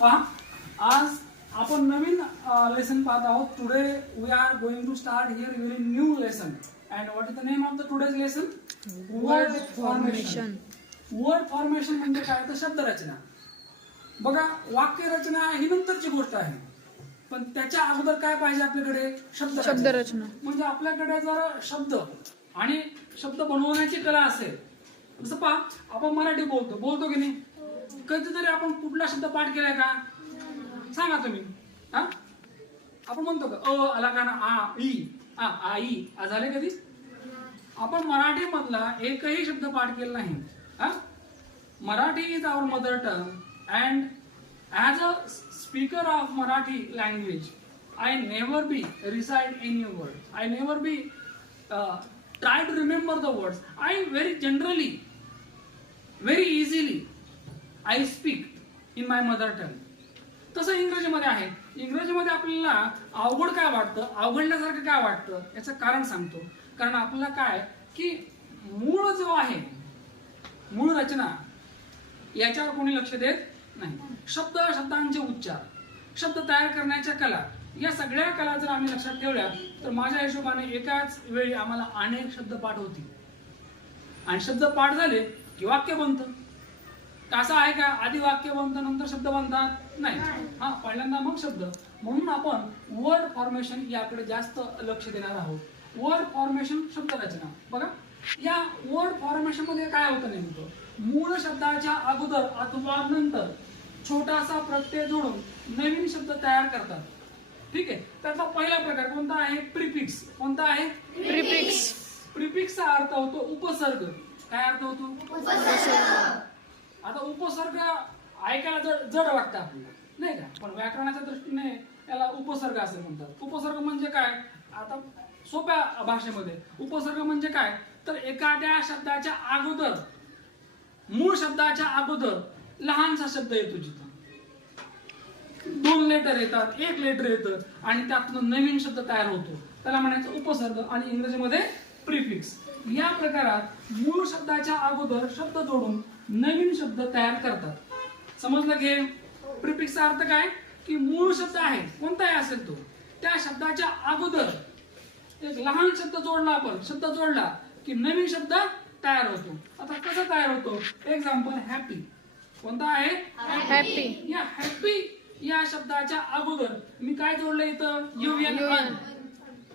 पहा, आज आपण नवीन लेसन पाहत आहोत. Today we are going to start here very new lesson. And what is the name of the today's lesson? Word formation. Word formation म्हणजे काय तर शब्दरचना. बघा, वाक्यरचना ही नंतरची गोष्ट आहे, पण त्याच्या अगोदर काय पाहिजे आपल्याकडे? शब्दरचना. म्हणजे आपल्याकडे जर शब्द आणि शब्द बनवण्याची कला असेल, जसं पहा, आपण मराठी बोलतो की नाही, कधीतरी आपण कुठला शब्द पाठ केलाय का? सांगा तुम्ही. हा, आपण म्हणतो का अ आला का ना, आ ई आई झाले कधी? आपण मराठी मधला एकही शब्द पाठ केला नाही. हा, Marathi is our mother tongue and as a speaker of Marathi language I never be recite any word. I never be try to remember the words. I very generally, very easily I speak in my mother tongue. तसं इंग्रजीमध्ये आहे. इंग्रजीमध्ये आपल्याला अवघड काय वाटतं, अवघडण्यासारखं काय वाटतं, याचं कारण सांगतो. कारण आपल्याला काय की मूळ जो आहे, मूळ रचना, याच्यावर कोणी लक्ष देत नाही. शब्दांचे उच्चार, शब्द तयार करण्याच्या कला, या सगळ्या कला जर आम्ही लक्षात ठेवल्या तर माझ्या हिशोबाने एकाच वेळी आम्हाला अनेक शब्द पाठ होतील. आणि शब्द पाठ झाले की वाक्य बनतं. असं आहे का आधी वाक्य बनतं नंतर शब्द बनतात? नाही. हा, पहिल्यांदा मग शब्द. म्हणून आपण वर्ड फॉर्मेशन याकडे जास्त लक्ष देणार आहोत. वर्ड फॉर्मेशन, शब्दरचना. बघा, या वर्ड फॉर्मेशन मध्ये काय होतं नेमकं? मूळ शब्दाच्या अगोदर अथवा नंतर छोटासा प्रत्यय जोडून नवीन शब्द तयार करतात. ठीक आहे. त्याचा पहिला प्रकार कोणता आहे? प्रिफिक्स. कोणता आहे? प्रिफिक्स. प्रिफिक्सचा अर्थ होतो उपसर्ग. काय अर्थ होतो? उपसर्ग. आता उपसर्ग ऐकायला जड वाटतं आपल्याला, नाही का? पण व्याकरणाच्या दृष्टीने याला उपसर्ग असे म्हणतात. उपसर्ग म्हणजे काय? आता सोप्या भाषेमध्ये उपसर्ग म्हणजे काय तर एखाद्या शब्दाच्या अगोदर, मूळ शब्दाच्या अगोदर लहानसा शब्द येतो, जिथं 2 लेटर येतात, 1 लेटर येतं आणि त्यातून नवीन शब्द तयार होतो, त्याला म्हणायचं उपसर्ग. आणि इंग्रजीमध्ये प्रिफिक्स. या प्रकारात मूळ शब्दाच्या अगोदर शब्द जोडून नवीन शब्द तयार करतात. समजलं घे? प्रिफिक्सचा अर्थ काय की मूळ शब्द आहे, कोणताही असेल तो, त्या शब्दाच्या अगोदर एक लहान शब्द जोडला, आपण शब्द जोडला की नवीन शब्द तयार होतो. आता कसं तयार होतो? Example, happy. कोणता आहे? हॅपी. या हॅपी या शब्दाच्या अगोदर मी काय जोडलंय इथं? युएन.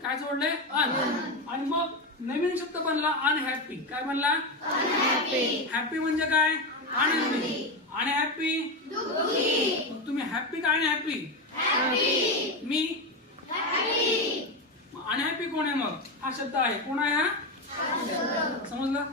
काय जोडलंय? अन. आणि मग नवीन शब्द बनला अनहॅपी. काय बनला? अनहॅपी. हॅपी म्हणजे काय? आनंदी. आणि हॅपी दुःखी. तुम्ही हॅपी का अनहॅपी? हॅपी. मी हॅपी. अनहॅपी कोण आहे? मग हा शब्द आहे. कोण आहे हा? समजलं?